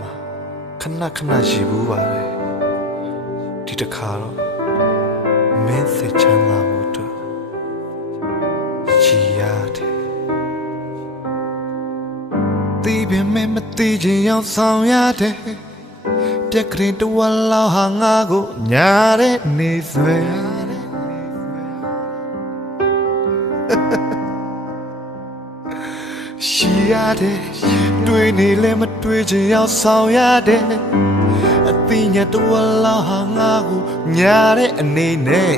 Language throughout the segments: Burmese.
မှာခဏခဏရှိဘူးပါတယ်ဒီတစ်ခါတော့မင်းစိတ်ချမ်းသာမှုအတွက်ရှိရတယ်တီးပင်မမတီးချင်ရောက်ဆောင်ရတယ်ပြက်ကလေးတဝက်လောက်ဟာငါကိုညာတဲ့နေဆွဲရှိရတယ်တွေ့နေလဲမတွေ့ချင်ရောက်ဆောင်ရတယ်အသိဉာဏ်တဝက်လောက်ဟာငါကိုညာတဲ့အနေနဲ့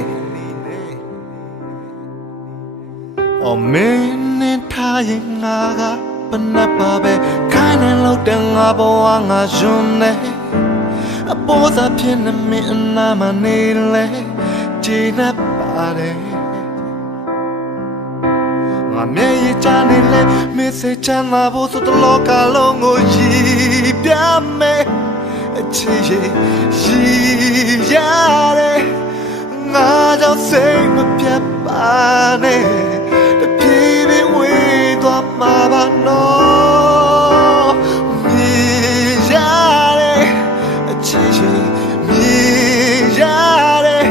အော်မင်းနဲ့ထားရင်ငါကဘယ်နဲ့ပါပဲခိုင်းနေလို့တန်ငါဘဝငါယွန်းနေအပေါ်သာဖြစ်နေမင်းအနာမနေလဲကြည်နေပါတယ်ငါမျက်ရည်ချနေလဲမင်းစိတ်ချမ်းသာဖို့ဆိုတလောကလုံးကိုရည်ပြမယ်အချစ်ရည်ရတယ်ငါကြောင့်စိတ်မပြတ်ပါနဲ့တပြေးပြေးဝေးသွားမှာပါနော်မြည်ရတယ်အချစ်ရည်မြည်ရတယ်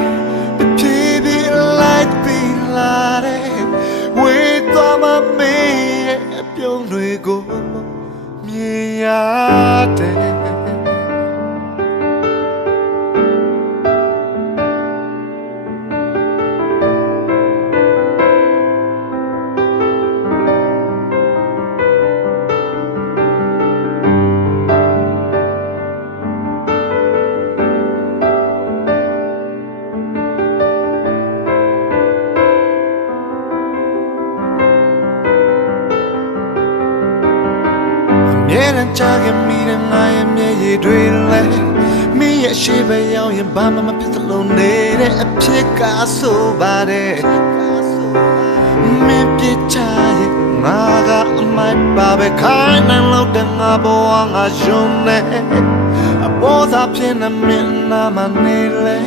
တပြေးပြေးလိုက်ပြီးလာတယ်ဝေးသွားမှာမင်းရဲ့အပြုံးတွေကိုမြင်ရတယ်မြဲတမ်းချခင်မိတဲ့ငါရဲ့မျက်ရည်တွေလဲမင်းရဲ့ရှိပဲရောက်ရင်ဘာမှမဖြစ်သလိုနေတဲ့အဖြစ်ကဆိုပါတယ်မင်းပြချရဲ့ငါကအမိုက်ပါပဲခိုင်းနေလို့တဲ့ငါဘဝငါယုံနေအပေါ်သာဖြစ်နေမင်းနာမနေလဲ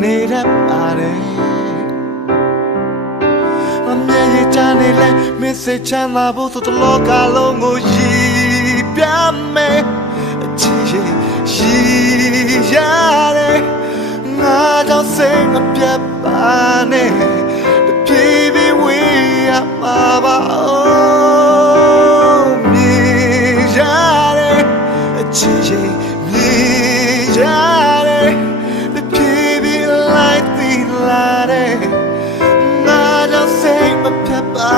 နေတတ်ပါတယ်မျက်ရည်ချနေလဲမင်းစိတ်ချမ်းသာဖို့ဆိုတလောကလုံးကိုရည်ပြမယ်အချစ်ရည်ရတယ်ငါကြောင့်စိတ်မပြတ်ပါနဲ့တပြေးပြေးဝေးရမှာပါမြည်ရတယ်အချစ်ရည်မြည်ရတယ်တပြေးပြေးလိုက်သီးလာတယ်မပြတ်ပါ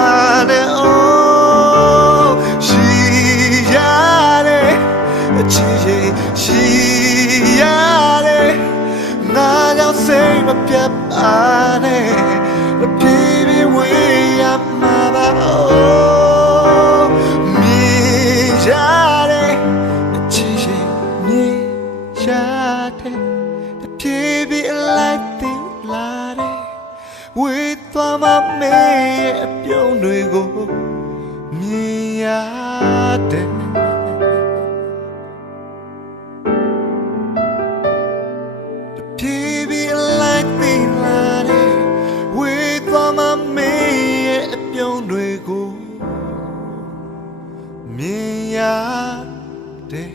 နဲ့အိုးရှိရတယ်အချစ်ရရှိရတယ်ငါကြောင့်စိတ်မပြတ်ပါနဲ့တပြေးပြေးဝေးရမှာပါအိုးမြည်ရတယ်အချစ်ရမြည်ရတယ်တပြေးပြေးလိုက်တင်လာတယ်ဝေးသွားမှမေးရဲ့အပြုံးတွေကိုမြင်ရတယ်တပြေးပြေးလိုက်ပြီးလာတယ်ဝေးသွားမှမေးရဲ့အပြုံးတွေကိုမြင်ရတယ်